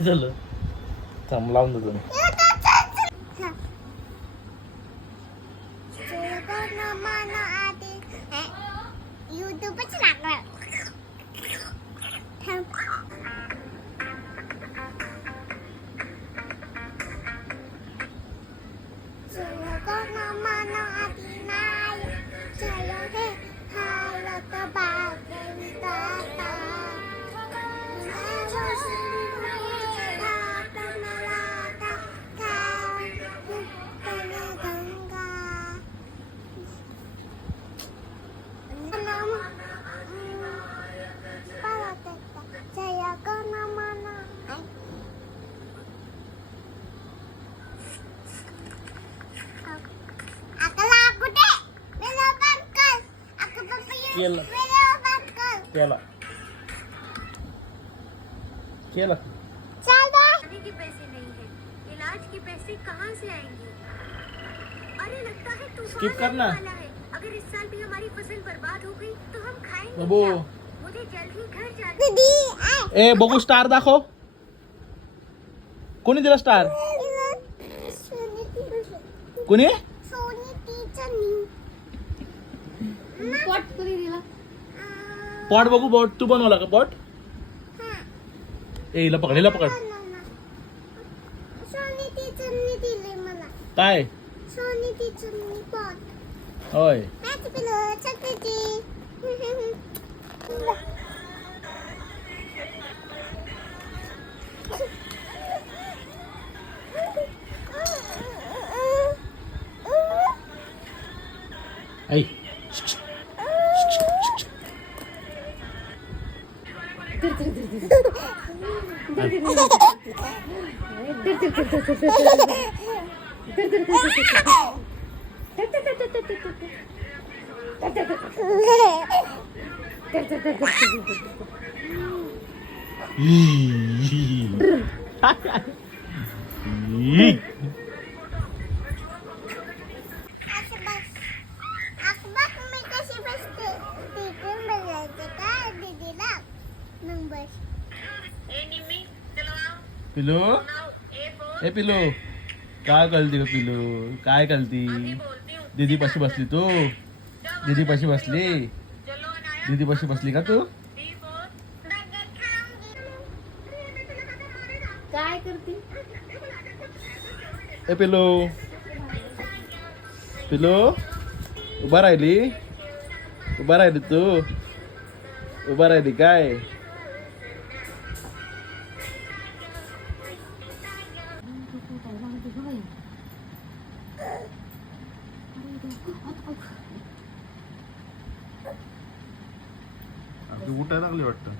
काय झालं? थांब लावून देतो. युट्यूबच लागणार. केला केला केला. के पैसे नहीं है, इलाज के पैसे कहाँ से आएंगे? अरे लगता है तूफान स्किप करना. आने वाला है. अगर इस साल भी हमारी फसल बर्बाद हो गई तो हम खाएंगे बाबू. क्या? मुझे जल्द ही घर जाना. ए बघू स्टार दाखव. कोणी दिला स्टार? कोणी? पॉट कोणी दिला? पॉट बघू. पॉट तू बनवला का पॉट? ए हिला पकड, हिला पकड. काय होय? ऐ पिलू. ए पिलू काय कळती का पिलू? काय कळती? दीदी पाशी बसली तू? दीदी पाशी बसली? दीदी पाशी बसली का तू? काय करते? ए पिलू. पिलू उभा राहिली? उभा राहिली तू? उभा राहिली काय? उठायला लागली वाटतं.